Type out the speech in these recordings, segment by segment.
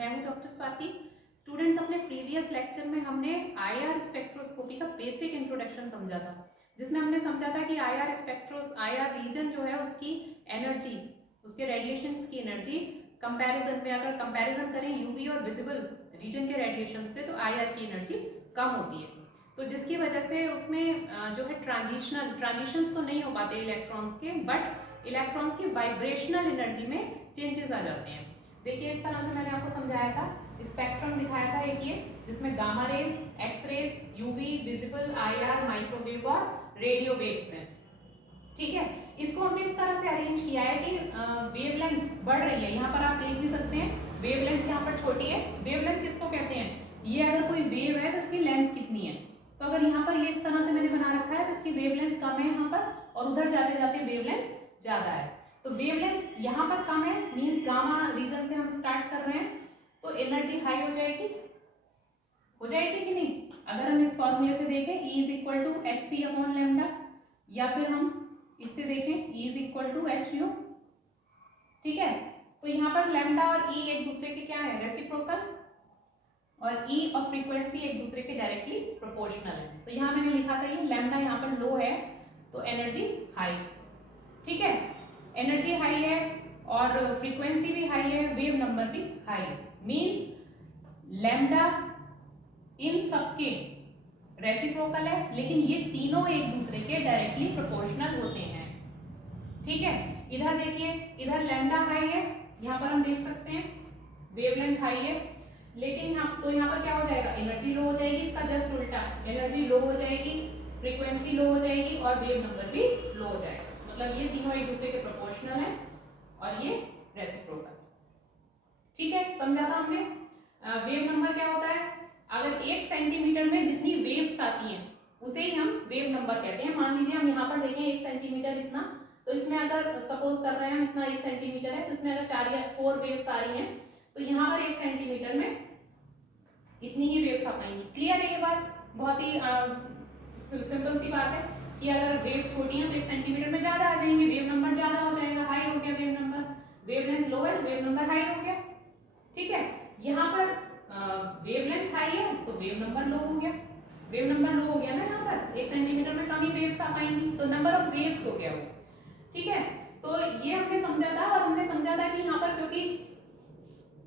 मैं हूं doctor Swati. Students, अपने प्रीवियस लेक्चर में हमने आईआर स्पेक्ट्रोस्कोपी का बेसिक इंट्रोडक्शन समझा था, जिसमें हमने समझा था कि आईआर रीजन जो है उसकी एनर्जी, उसके रेडिएशंस की एनर्जी कंपैरिजन में, अगर कंपैरिजन करें यूवी और विजिबल रीजन के रेडिएशन से, तो आईआर की एनर्जी कम होती है। तो जिसकी वजह से उसमें जो है ट्रांजिशंस तो नहीं हो पाते इलेक्ट्रॉन्स के, बट इलेक्ट्रॉन्स की वाइब्रेशनल एनर्जी में चेंजेस आ जाते हैं। देखिए, इस तरह से मैंने आपको समझाया था, स्पेक्ट्रम दिखाया था एक ये, जिसमें gamma rays, X rays, UV, visible, IR, microwave और रेडियो वेव्स हैं। ठीक है, इसको हमने इस तरह से अरेंज किया है कि वेवलेंथ बढ़ रही है। यहाँ पर आप देख भी सकते हैं, वेवलेंथ यहाँ पर छोटी है। वेवलेंथ किसको कहते हैं? ये अगर कोई वेव है तो इसकी लेंथ कितनी है। तो अगर यहाँ पर ये इस तरह से मैंने बना रखा है तो इसकी वेवलेंथ कम है यहाँ पर, और उधर जाते जाते वेवलेंथ ज्यादा है। तो वेवलेंथ यहाँ पर कम है, मीन्स गामा रीजन से हम स्टार्ट कर रहे हैं, तो एनर्जी हाई हो जाएगी कि नहीं? अगर हम इस फॉर्मूले से देखें, E is equal to H C upon lambda, या फिर हम इससे देखें E is equal to H U. ठीक है, तो यहाँ पर लेमडा और E एक दूसरे के क्या है? रेसिप्रोकल, और E और फ्रीक्वेंसी एक दूसरे के डायरेक्टली प्रोपोर्शनल है। तो यहाँ मैंने लिखा था ये लेमडा यहाँ पर लो है तो एनर्जी हाई। ठीक है, एनर्जी हाई है और फ्रीक्वेंसी भी हाई है, वेव नंबर भी हाई है, मींस लेमडा इन सबके रेसिप्रोकल है, लेकिन ये तीनों एक दूसरे के डायरेक्टली प्रोपोर्शनल होते हैं। ठीक है, इधर देखिए, इधर लेमडा हाई है, यहाँ पर हम देख सकते हैं वेवलेंथ हाई है, लेकिन यहाँ पर क्या हो जाएगा? एनर्जी लो हो जाएगी। इसका जस्ट उल्टा, एनर्जी लो हो जाएगी, फ्रीक्वेंसी लो हो जाएगी और वेव नंबर भी लो हो जाएगा। मतलब ये तीनों एक दूसरे के प्रोपोर्शनल है और ये रेसिप्रोकल। ठीक है, समझा था हमने। वेव नंबर क्या होता है? अगर 1 सेंटीमीटर में जितनी वेव्स आती हैं उसे ही हम वेव नंबर कहते हैं। मान लीजिए हम यहाँ पर देखें 1 सेंटीमीटर इतना, तो इसमें अगर सपोज कर रहे हैं हम इतना 1 सेंटीमीटर है, तो इसमें अगर 4 या 4 वेव्स आ रही हैं, तो यहाँ पर 1 सेंटीमीटर में इतनी ही वेव्स आ पाएंगी। क्लियर है ये बात? बहुत ही सिंपल सी बात है कि अगर वेव्स छोटी हैं तो 1 सेंटीमीटर में ज़्यादा आ जाएंगे, वेव नंबर ज़्यादा हो जाएगा, हाई हो गया वेव नंबर। वेवलेंथ लो है तो वेव नंबर हाई हो गया। ठीक है, यहाँ पर वेवलेंथ हाई है तो वेव नंबर लो हो गया। वेव नंबर लो हो गया ना, यहाँ पर 1 सेंटीमीटर में कम ही वेव्स आ पाएंगी, तो नंबर ऑफ वेव्स हो गया वो। ठीक है, तो ये हमने समझा था, और हमने समझा था कि यहाँ पर क्योंकि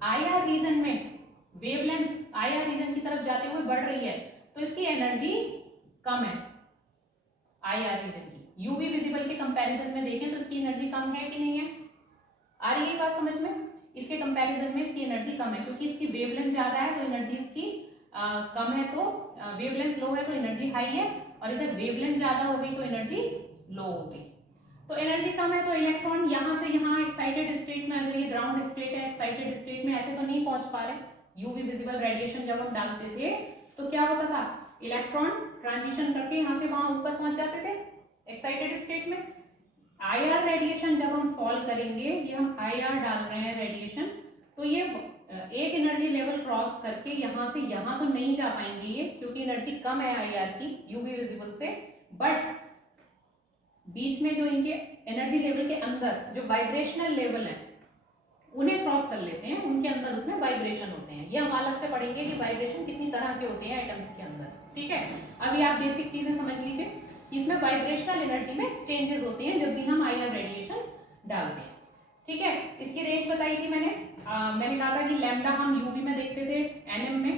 आईआर रीजन में वेवलेंथ आईआर रीजन की तरफ जाते हुए बढ़ रही है, तो इसकी एनर्जी कम है आईआर रीजन की। यूवी विजिबल के कंपैरिजन में देखें तो इसकी एनर्जी कम है कि नहीं है? आ रही है बात समझ में? इसके कंपैरिजन में इसकी एनर्जी कम है, क्योंकि इसकी वेवलेंथ ज्यादा है तो एनर्जी इसकी कम है, तो वेवलेंथ लो है तो एनर्जी हाई है, और इधर वेवलेंथ ज्यादा हो गई तो एनर्जी लो हो गई। तो एनर्जी कम है तो इलेक्ट्रॉन यहाँ से यहाँ एक्साइटेड स्टेट में, अगर ये ग्राउंड स्टेट है, एक्साइटेड स्टेट में ऐसे तो नहीं पहुंच पा रहे। यूवी विजिबल रेडिएशन जब हम डालते थे तो क्या होता था? इलेक्ट्रॉन ट्रांजिशन करके यहाँ से वहां ऊपर पहुंच जाते थे एक्साइटेड स्टेट में। आईआर रेडिएशन जब हम फॉल करेंगे, ये हम आईआर डाल रहे हैं रेडिएशन, तो ये एक एनर्जी लेवल क्रॉस करके यहाँ से यहाँ तो नहीं जा पाएंगे ये, क्योंकि एनर्जी कम है आईआर की यूवी विजिबल से, बट बीच में जो इनके एनर्जी लेवल के अंदर जो वाइब्रेशनल लेवल है उन्हें क्रॉस कर लेते हैं, उनके अंदर उसमें वाइब्रेशन होते हैं। ये हम अलग से पढ़ेंगे कि वाइब्रेशन कितनी तरह के होते हैं एटम्स के अंदर। ठीक है, अभी आप बेसिक चीजें समझ लीजिए कि इसमें वाइब्रेशनल एनर्जी में चेंजेस होते हैं जब भी हम आईआर रेडिएशन डालते हैं। ठीक है, इसकी रेंज बताई थी मैंने कहा था कि लैम्डा हम यूवी में देखते थे, एनएम में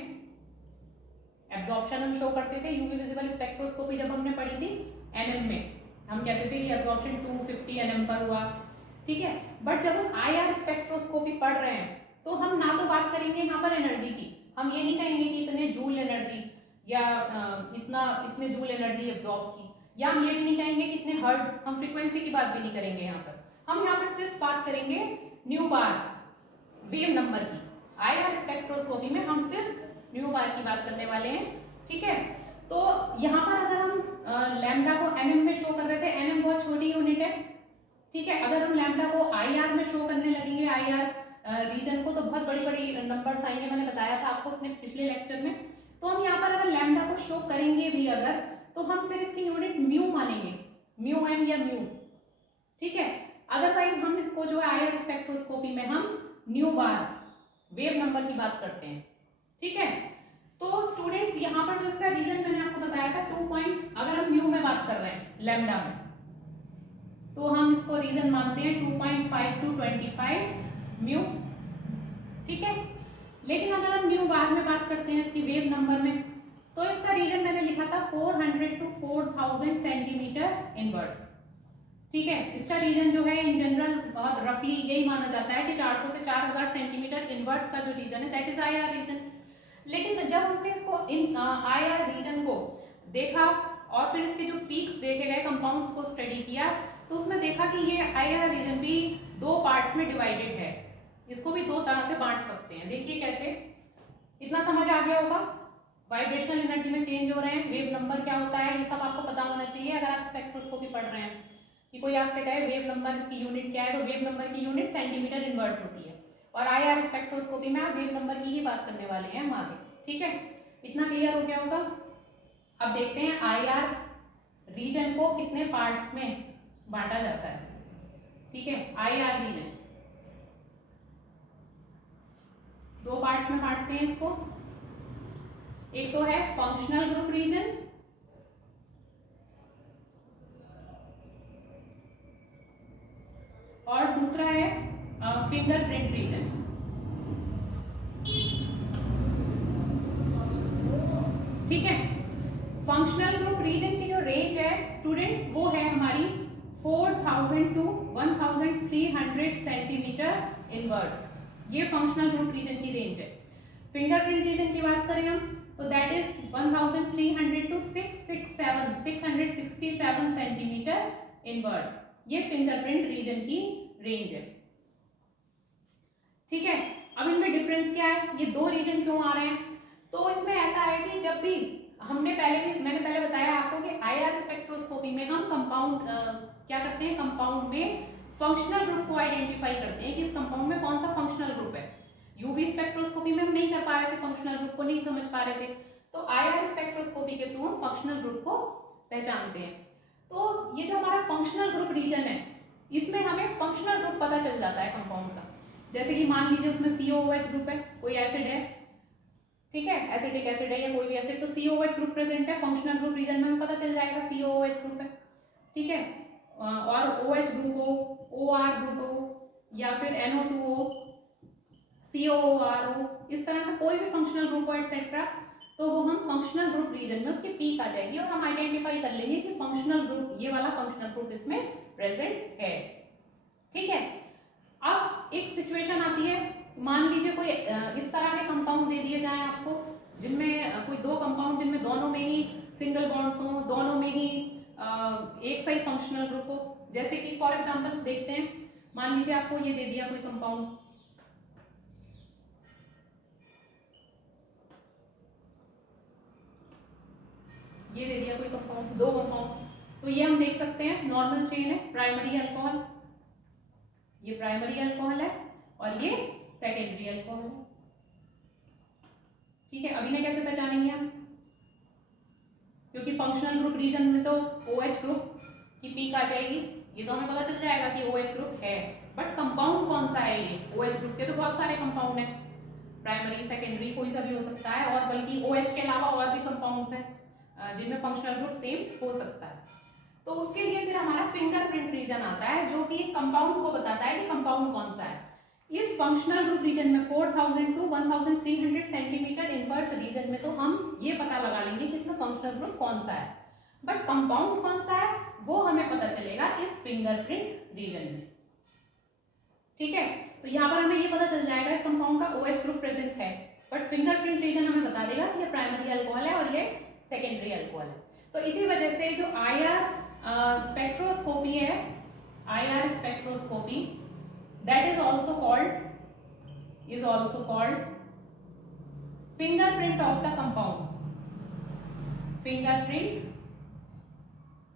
एब्जॉर्प्शन हम शो करते थे। यूवी विजिबल स्पेक्ट्रोस्कोपी जब हमने पढ़ी थी एनएम में, हम कहते थे कि एब्जॉर्प्शन 250 एनएम पर हुआ। ठीक है, बट जब हम आईआर स्पेक्ट्रोस्कोपी पढ़ रहे हैं तो हम ना तो बात करेंगे यहाँ पर एनर्जी की, हम ये नहीं कहेंगे कि इतने जूल एनर्जी या इतने जूल एनर्जी एब्जॉर्ब की, या हम ये भी नहीं कहेंगे कितने हर्ट्ज, हम फ्रीक्वेंसी की बात भी नहीं करेंगे यहाँ पर। हम यहाँ पर सिर्फ बात करेंगे न्यू बार वेव नंबर की। आईआर स्पेक्ट्रोस्कोपी में हम सिर्फ न्यू बार की बात करने वाले हैं। ठीक है, तो यहाँ पर अगर हम लैम्डा को एनएम में शो कर रहे थे, एनएम बहुत छोटी यूनिट है। ठीक है, अगर हम लैम्डा को आईआर में शो करने लगेंगे, आईआर रीजन को, तो बहुत बड़ी बड़ी नंबर्स आएंगे, मैंने बताया था आपको अपने पिछले लेक्चर में। तो हम यहाँ पर अगर लैम्डा को शो करेंगे भी अगर, तो हम फिर इसकी यूनिट म्यू मानेंगे, म्यू एम या म्यू। ठीक है, अदरवाइज हम इसको जो है आईआर स्पेक्ट्रोस्कोपी में हम न्यू बार वेव नंबर की बात करते हैं, ठीक है। तो स्टूडेंट्स यहाँ पर जो इसका रीजन मैंने आपको बताया था 2 पॉइंट, अगर हम म्यू में बात कर रहे हैं लैम्डा में, तो हम इसको रीजन मानते हैं 2.5 to 25 म्यू, ठीक है। लेकिन अगर हम म्यू बार में बात करते हैं इसकी वेव नंबर में, तो इसका रीजन मैंने लिखा था 400 to 4000 सेंटीमीटर इनवर्स, ठीक है। इसका रीजन जो है इन जनरल बहुत रफली यही माना जाता है कि 400 से 4000 सेंटीमीटर इनवर्स का जो रीजन है दैट इज आईआर रीजन। लेकिन जब हमने इसको इन आईआर रीजन को देखा और फिर इसके जो पीक्स देखे गए, कंपाउंड्स को स्टडी किया, तो उसमें देखा कि ये आईआर रीजन भी दो पार्ट्स में डिवाइडेड है, इसको भी दो तरह से बांट सकते हैं। देखिए कैसे, इतना समझ आ गया होगा। वाइब्रेशनल एनर्जी में चेंज हो रहे हैं, वेव नंबर क्या होता है, ये सब आपको पता होना चाहिए अगर आप स्पेक्ट्रोस्कोपी पढ़ रहे हैं। कि कोई आपसे कहे वेव नंबर इसकी यूनिट क्या है, तो वेव नंबर की यूनिट सेंटीमीटर इनवर्स होती है, और आईआर स्पेक्ट्रोस्कोपी में आप वेव नंबर की ही बात करने वाले हैं हम आगे, ठीक है। इतना क्लियर हो गया होगा। अब देखते हैं आईआर रीजन को कितने पार्ट्स में बांटा जाता है, ठीक है। आईआर रीजन दो पार्ट्स में बांटते हैं इसको, एक तो है फंक्शनल ग्रुप रीजन और दूसरा है फिंगरप्रिंट रीजन, ठीक है। फंक्शनल ग्रुप रीजन की जो रेंज है स्टूडेंट्स वो है हमारी 4000 to 1300 सेंटीमीटर इनवर्स, ये फंक्शनल ग्रुप रीजन की रेंज है। फिंगरप्रिंट रीजन की बात करें हम तो that is 1300 to 667 centimetre inverse, ये फिंगरप्रिंट रीजन की रेंज है, ठीक है। अब इनमें डिफरेंस क्या है, ये दो रीजन क्यों आ रहे हैं, तो इसमें ऐसा है कि जब भी मैंने पहले बताया आपको कि आईआर स्पेक्ट्रोस्कोपी में हम कंपाउंड क्या करते हैं, कंपाउंड में फंक्शनल ग्रुप को आइडेंटिफाई करते हैं कि इस कंपाउंड में कौन सा फंक्शनल ग्रुप है। यूवी स्पेक्ट्रोस्कोपी में हम नहीं कर पा रहे थे, फंक्शनल ग्रुप को नहीं समझ पा रहे थे, तो आईआर स्पेक्ट्रोस्कोपी के थ्रू हम फंक्शनल ग्रुप को पहचानते हैं। तो ये जो हमारा फंक्शनल ग्रुप रीजन है, इसमें हमें फंक्शनल ग्रुप पता चल जाता है कंपाउंड का। जैसे कि मान लीजिए उसमें COOH ग्रुप है, कोई एसिड है, ठीक है, एसिटिक एसिड है या कोई भी एसिड, तो COOH ग्रुप प्रेजेंट है, फंक्शनल ग्रुप रीजन में हमें पता चल जाएगा COOH ग्रुप है, ठीक है। और OH ग्रुप हो, OR ग्रुप हो, या फिर NO2 हो, COOR हो, इस तरह का कोई भी फंक्शनल ग्रुप हो एटसेट्रा, तो वो हम फंक्शनल ग्रुप रीजन में उसकी पीक आ जाएगी और हम आइडेंटिफाई कर लेंगे कि फंक्शनल ग्रुप, ये वाला फंक्शनल ग्रुप इसमें प्रेजेंट है, ठीक है। अब एक सिचुएशन आती है, मान लीजिए कोई इस तरह के कंपाउंड दे दिए जाए आपको, जिनमें कोई दो कंपाउंड जिनमें दोनों में ही सिंगल बॉन्ड्स हो, दोनों में ही एक सही फंक्शनल ग्रुप हो। जैसे कि फॉर एग्जांपल देखते हैं, मान लीजिए आपको ये दे दिया कोई कंपाउंड, ये दे दिया कोई कंपाउंड, दो कंपाउंड्स, तो ये हम देख सकते हैं नॉर्मल चेन है, प्राइमरी अल्कोहल, ये प्राइमरी अल्कोहल है और ये सेकेंडरी अल्कोहल है, ठीक है। अब इन्हें कैसे पहचानेंगे हम, क्योंकि फंक्शनल ग्रुप रीजन में तो OH ग्रुप की पीक आ जाएगी, ये तो हमें पता चल जाएगा कि OH ग्रुप है, बट कंपाउंड कौन सा है, ये OH ग्रुप के तो बहुत सारे कंपाउंड हैं, प्राइमरी सेकेंडरी कोई सा भी हो सकता है, और बल्कि OH के अलावा और भी कंपाउंड्स हैं जिनमें फंक्शनल ग्रुप सेम हो सकता है। तो उसके लिए फिर हमारा फिंगरप्रिंट रीजन आता है, जो कि कंपाउंड को बताता है कि कंपाउंड कौन सा है। इस फंक्शनल ग्रुप रीजन में 4000 to 1300 सेंटीमीटर इनवर्स रीजन में तो हम ये पता लगा लेंगे कि इसमें फंक्शनल ग्रुप कौन सा है, बट कंपाउंड कौन सा है वो हमें पता चलेगा इस फिंगरप्रिंट रीजन में, ठीक है। तो यहाँ पर हमें ये पता चल जाएगा इस कंपाउंड का OH ग्रुप प्रेजेंट है, बट फिंगरप्रिंट रीजन हमें बता देगा कि ये प्राइमरी अल्कोहल है और ये सेकेंडरी अल्कोहल है। तो इसी वजह से जो आईआर स्पेक्ट्रोस्कोपी है, IR spectroscopy that is also called fingerprint of the compound, fingerprint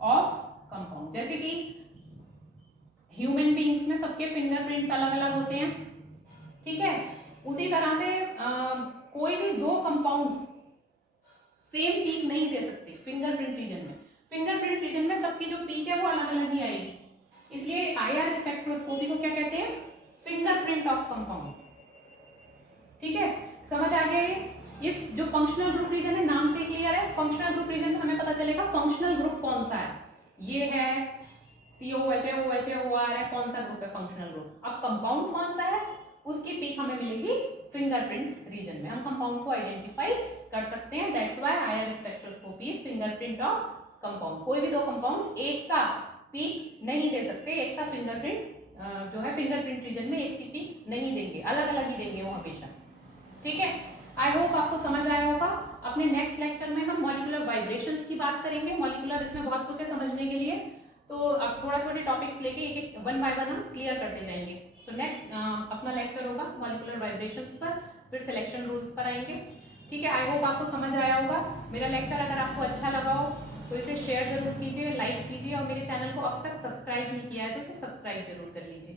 of compound। जैसे कि ह्यूमन बीइंग्स में सबके फिंगरप्रिंट्स अलग अलग होते हैं, ठीक है, उसी तरह से कोई भी दो कंपाउंड्स सेम पीक नहीं दे सकते फिंगरप्रिंट रीजन में। फिंगरप्रिंट रीजन में सबकी जो पीक है वो अलग अलग ही आएगी, इसलिए आईआर स्पेक्ट्रोस्कोपी को क्या कहते हैं, फिंगरप्रिंट ऑफ कंपाउंड, ठीक है, समझ आ गया ये? इस जो फंक्शनल ग्रुप रीजन है, नाम से क्लियर है। फंक्शनल ग्रुप रीजन में हमें पता चलेगा फंक्शनल ग्रुप कौन सा है। ये है COOH है, OH है, OR है, कौन सा ग्रुप है फंक्शनल ग्रुप। अब कंपाउंड कौन सा है उसकी पिक हमें मिलेगी फिंगरप्रिंट रीजन में। हम कंपाउंड को आइडेंटिफाई कर सकते हैं। That's why IR spectroscopy is fingerprint of compound. कोई भी दो कंपाउंड एक सा पिक नहीं दे सकते, एक सा फिंगरप्रिंट जो है फिंगरप्रिंट रीजन में एक सी पिक नहीं देंगे, अलग अलग ही देंगे वो हमेशा। ठीक है, आई होप आपको समझ आया होगा। अपने नेक्स्ट लेक्चर में हम मॉलिक्यूलर वाइब्रेशंस की बात करेंगे। मॉलिक्यूलर इसमें बहुत कुछ है समझने के लिए, तो अब थोड़ा थोड़े टॉपिक्स लेके एक एक वन बाय वन हम क्लियर करते जाएंगे। तो नेक्स्ट अपना लेक्चर होगा मॉलिक्यूलर वाइब्रेशंस पर, फिर सिलेक्शन रूल्स पर आएंगे। ठीक है, आई होप आपको समझ आया होगा। मेरा लेक्चर अगर आपको अच्छा लगा हो तो इसे शेयर जरूर कीजिए, लाइक कीजिए, और मेरे चैनल को अब तक सब्सक्राइब नहीं किया है तो इसे सब्सक्राइब जरूर कर लीजिए।